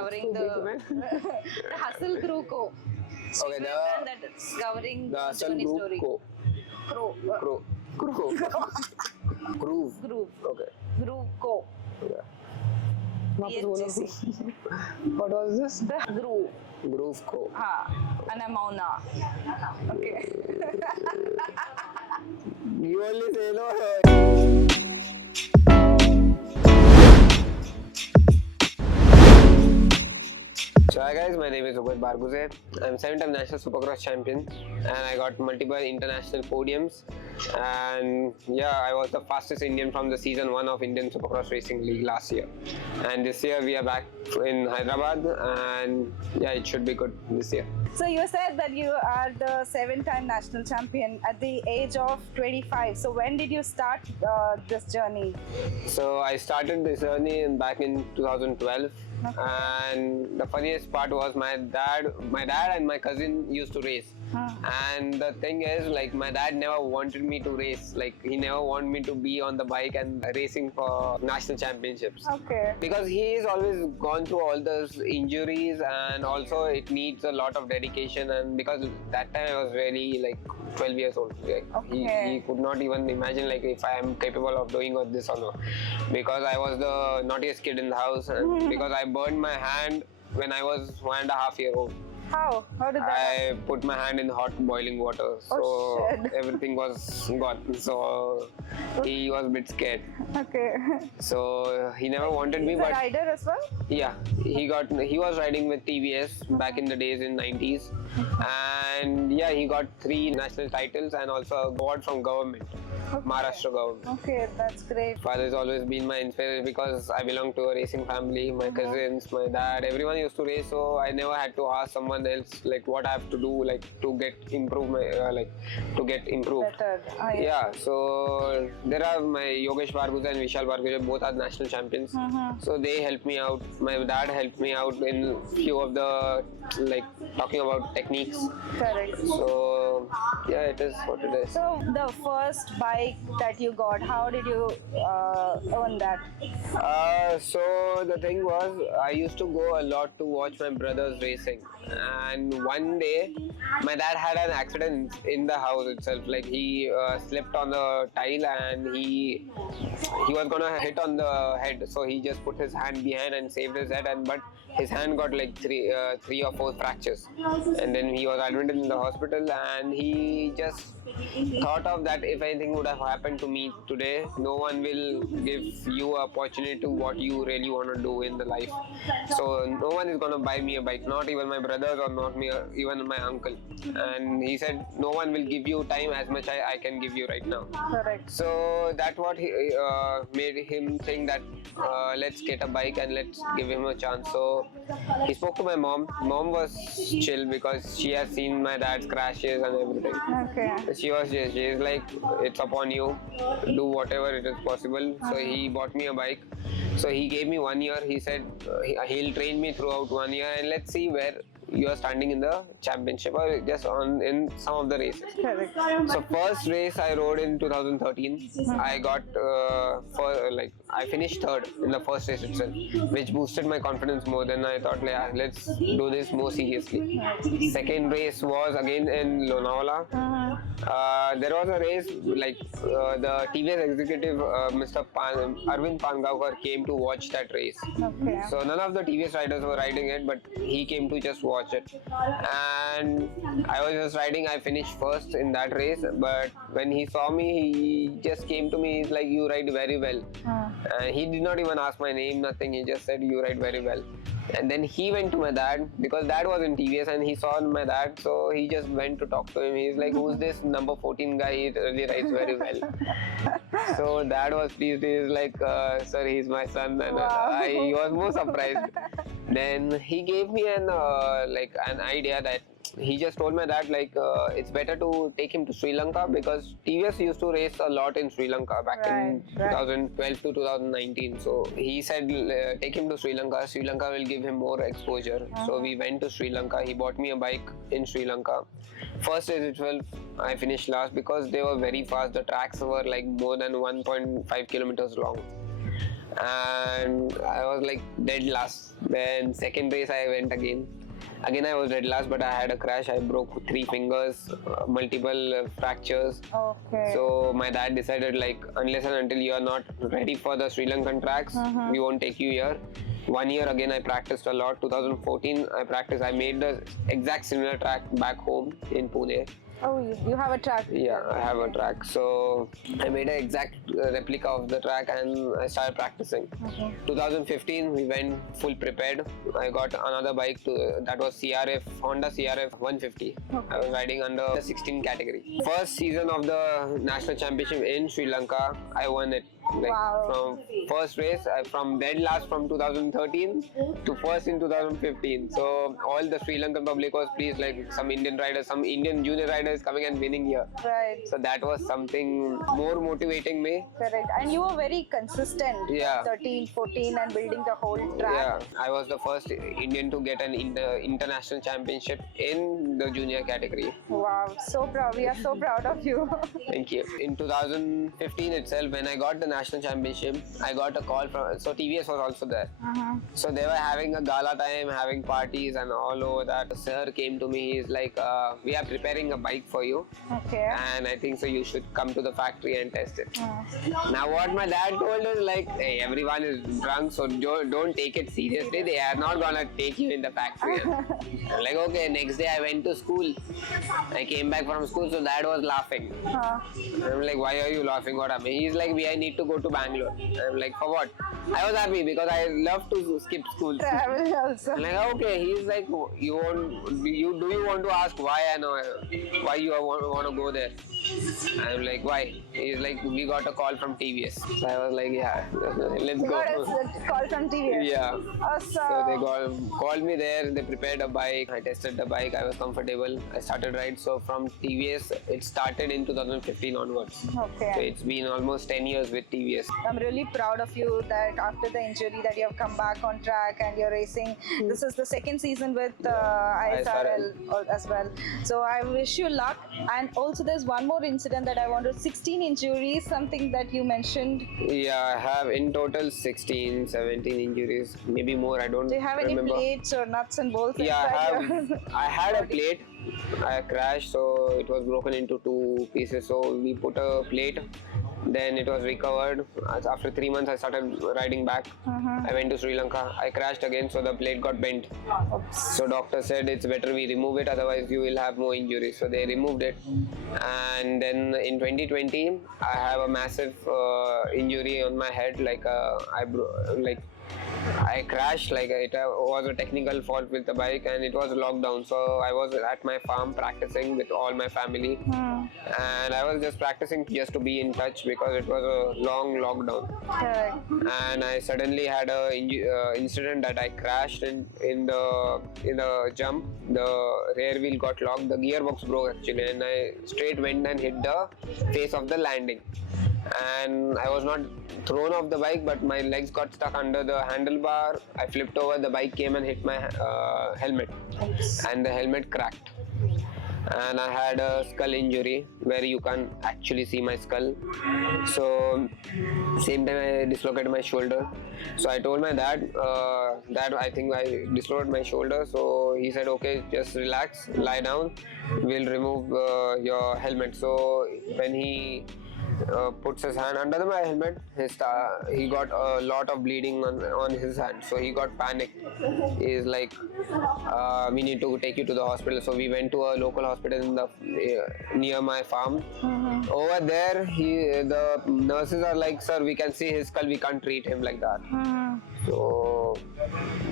covering the Hustle Crew Co. Okay, That's covering the the Hustle journey Group story. Co. Crew. Groove. Groove. Okay. Groove Co. Yeah. THGC. What was this? The Groove. Groove Co. And I'm Mauna. Okay. You only say no. So hi guys, my name is Rugved Barguje. I'm 7-time national Supercross champion and I got multiple international podiums. And yeah, I was the fastest Indian from the season 1 of Indian Supercross Racing League last year. And this year we are back in Hyderabad and yeah, it should be good this year. So you said that you are the 7-time national champion at the age of 25. So when did you start this journey? So I started this journey back in 2012. Okay. And the funniest part was my dad and my cousin used to race. And the thing is, like, my dad never wanted me to race. Like, he never wanted me to be on the bike and racing for national championships. Okay. Because he's always gone through all those injuries and also it needs a lot of dedication. And because that time I was really like 12 years old. Like, Okay. he could not even imagine like if I am capable of doing all this or not. Because I was the naughtiest kid in the house and because I burned my hand when I was 1.5 years old. How? How did that happen? I put my hand in hot boiling water, so Oh, shit. everything was gone. So he was a bit scared. Okay. So he never wanted me, He's a but rider as well? yeah, he was riding with TVS back in the days in 90s, and yeah, he got 3 national titles and also an award from government, Maharashtra government. Okay, that's great. Father has always been my inspiration because I belong to a racing family. My cousins, my dad, everyone used to race, so I never had to ask someone else like what I have to do like to get improved. Better. Yeah, so there are my Yogesh Barguje and Vishal Barguje, both are national champions. So they helped me out. My dad helped me out in few of the like talking about techniques. Correct. So yeah, it is what it is. So the first bike that you got, how did you earn that? So the thing was, I used to go a lot to watch my brothers racing, and one day my dad had an accident in the house itself. Like he slipped on the tile and he was gonna hit on the head, so he just put his hand behind and saved his head. And but his hand got like three or four fractures, and then he was admitted in the hospital. And he just thought of that if anything would have happened to me today, no one will give you an opportunity to what you really want to do in the life. So no one is gonna buy me a bike, not even my brothers or not me, even my uncle. And he said no one will give you time as much I can give you right now. Correct. So that's what he, made him think that let's get a bike and let's give him a chance. So he spoke to my mom. Mom was chill because she has seen my dad's crashes and everything. Okay. She is like, it's upon you, do whatever it is possible. So he bought me a bike. So he gave me 1 year. He said he'll train me throughout 1 year and let's see where you are standing in the championship or just in some of the races. Correct. So first race I rode in 2013. I got I finished third in the first race itself, which boosted my confidence more. Then I thought like, let's do this more seriously. Second race was again in Lonavala. There was a race like the TVS executive Mr. Arvind Pangaonkar came to watch that race. Okay. So none of the TVS riders were riding it, but he came to just watch it. And I was just riding. I finished first in that race, but when he saw me, he just came to me. He's like, "You ride very well." He did not even ask my name, nothing. He just said, "You ride very well." And then he went to my dad because dad was in TVS and he saw my dad, so he just went to talk to him. He's like, "Who's this number 14 guy? He really rides very well." So dad was pleased. He's like, "Sir, he's my son," and he was more surprised. Then he gave me an idea that he just told my dad like it's better to take him to Sri Lanka because TVS used to race a lot in Sri Lanka back in 2012 to 2019. So he said take him to Sri Lanka. Sri Lanka will give him more exposure. So we went to Sri Lanka. He bought me a bike in Sri Lanka. First race itself, I finished last because they were very fast. The tracks were like more than 1.5 kilometers long. and I was like dead last. Then second race I went again. Again I was dead last, but I had a crash. I broke 3 fingers, multiple fractures. Okay. So my dad decided, like, unless and until you are not ready for the Sri Lankan tracks, we won't take you here. 1 year again I practiced a lot. 2014 I practiced. I made the exact similar track back home in Pune. Oh, you have a track. Yeah, I have a track. So I made an exact replica of the track and I started practicing. 2015 we went full prepared. I got another bike that was CRF, Honda CRF 150. I was riding under the 16 category. First season of the national championship in Sri Lanka, I won it. Like, Wow. from first race, from dead last from 2013 to first in 2015. So all the Sri Lankan public was pleased, like some Indian riders, some Indian junior riders coming and winning here. Right. So that was something more motivating me. Correct. And you were very consistent. Yeah. 13, 14 and building the whole track. Yeah, I was the first Indian to get an international championship in the junior category. Wow. So proud. We are so proud of you. Thank you. In 2015 itself, when I got the national championship, I got a call from, so TVS was also there. So they were having a gala time, having parties and all over that. The sir came to me, he's like, we are preparing a bike for you. Okay. And I think so you should come to the factory and test it. Now what my dad told is like, hey, everyone is drunk, so don't take it seriously. They are not gonna take you in the factory. I'm like, okay. Next day I went to school. I came back from school, so dad was laughing. I'm like, why are you laughing? What happened? He's like, I need to go to Bangalore. I'm like, for what? I was happy because I love to skip school. Travel also. I'm like, okay. He's like, do you want to ask why why you want to go there? I'm like, why? He's like, we got a call from TVS. So I was like, yeah, let's You go. got a call from TVS. Yeah. Awesome. So they called me there. They prepared a bike. I tested the bike. I was comfortable. I started ride. So from TVS, it started in 2015 onwards. Okay. So it's been almost 10 years with TVS. I'm really proud of you that after the injury that you have come back on track and you're racing. This is the second season with ISRL as well. So I wish you luck. And also there's one more incident that I wanted. 16 injuries, something that you mentioned. Yeah, I have in total 16, 17 injuries, maybe more. I don't Do you have remember. any plates or nuts and bolts? Yeah, inside I had a plate. I crashed, so it was broken into 2 pieces. So we put a plate. Then it was recovered. After 3 months, I started riding back. I went to Sri Lanka. I crashed again, so the plate got bent. So doctor said it's better we remove it, otherwise you will have more injuries. So they removed it. And then in 2020, I have a massive injury on my head. Like I crashed, like it was a technical fault with the bike and it was locked down. So I was at my farm practicing with all my family and I was just practicing just to be in touch because it was a long lockdown. Correct. And I suddenly had a incident that I crashed in the jump. The rear wheel got locked, the gearbox broke actually, and I straight went and hit the face of the landing. And I was not thrown off the bike, but my legs got stuck under the handlebar. I flipped over, the bike came and hit my helmet, and the helmet cracked. And I had a skull injury where you can't actually see my skull. So same time I dislocated my shoulder. So I told my dad that I think I dislocated my shoulder. So he said, okay, just relax, lie down, we'll remove your helmet. So when he puts his hand under my helmet, he got a lot of bleeding on his hand, so he got panicked. He's like, we need to take you to the hospital. So we went to a local hospital in the near my farm. Over there, the nurses are like, sir, we can see his skull, we can't treat him like that. So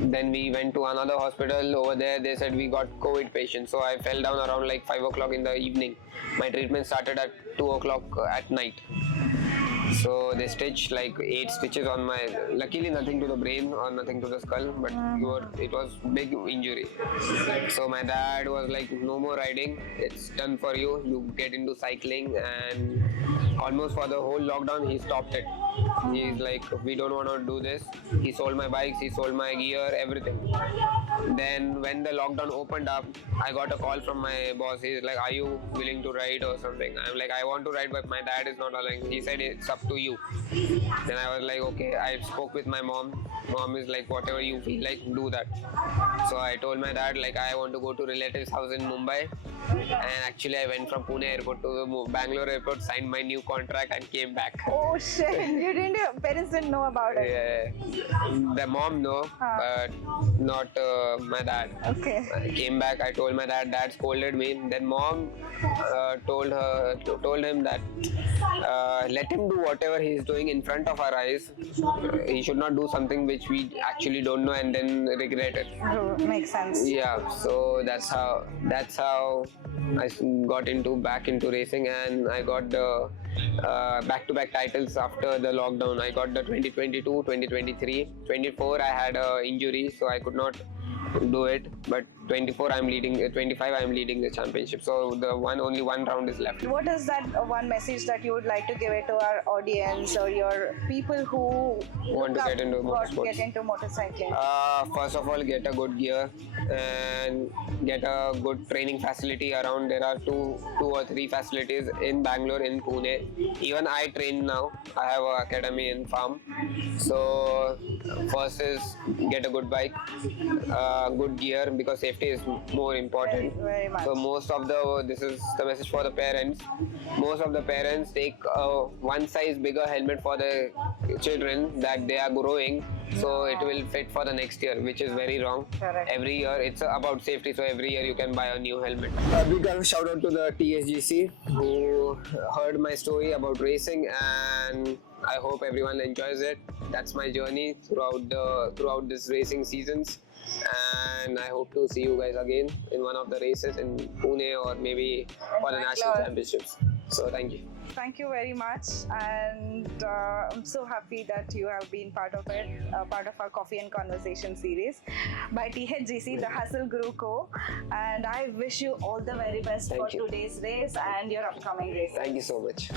then we went to another hospital. Over there they said we got COVID patients. So I fell down around like 5 o'clock in the evening. My treatment started at 2 o'clock at night. So they stitched like 8 stitches on my, luckily nothing to the brain or nothing to the skull, but it was big injury. So my dad was like, no more riding, it's done for you, you get into cycling. And almost for the whole lockdown he stopped it. He's like, we don't want to do this. He sold my bikes, he sold my gear, everything. Then when the lockdown opened up, I got a call from my boss. He's like, are you willing to ride or something? I'm like, I want to ride, but my dad is not allowing. He said, it's up to you. Then I was like, okay. I spoke with my mom. Mom is like, whatever you feel like, do that. So I told my dad, like, I want to go to relatives' house in Mumbai. And actually, I went from Pune airport to Bangalore airport, signed my new contract, and came back. Oh shit! Your parents didn't know about it. Yeah, the mom know, but not my dad. Okay. I came back. I told my dad. Dad scolded me. Then mom told him that let him do whatever he is doing in front of our eyes. He should not do something which we actually don't know and then regret it. Oh, makes sense. Yeah, so that's how I got back into racing, and I got the back-to-back titles after the lockdown. I got the 2022, 2023, 24. I had an injury, so I could not do it. But 24, I'm leading. 25, I'm leading the championship. So only one round is left. What is that one message that you would like to give it to our audience or your people who want to get into motorsports? Get into motorcycling? First of all, get a good gear and get a good training facility around. There are two or three facilities in Bangalore, in Pune. Even I train now. I have an academy in farm. So first is get a good bike, good gear, because safety is more important. Very much. So this is the message for the parents. Most of the parents take one size bigger helmet for the children that they are growing, so it will fit for the next year, which is very wrong. Correct. Every year it's about safety, so every year you can buy a new helmet. A big shout out to the THGC who heard my story about racing, and I hope everyone enjoys it. That's my journey throughout this racing seasons, and I hope to see you guys again in one of the races in Pune or maybe for the national championships. So thank you. Thank you very much, and I'm so happy that you have been part of it, part of our Coffee and Conversation series by THGC, the Hustle Guru Co. And I wish you all the very best for today's race and your upcoming race. Thank you so much.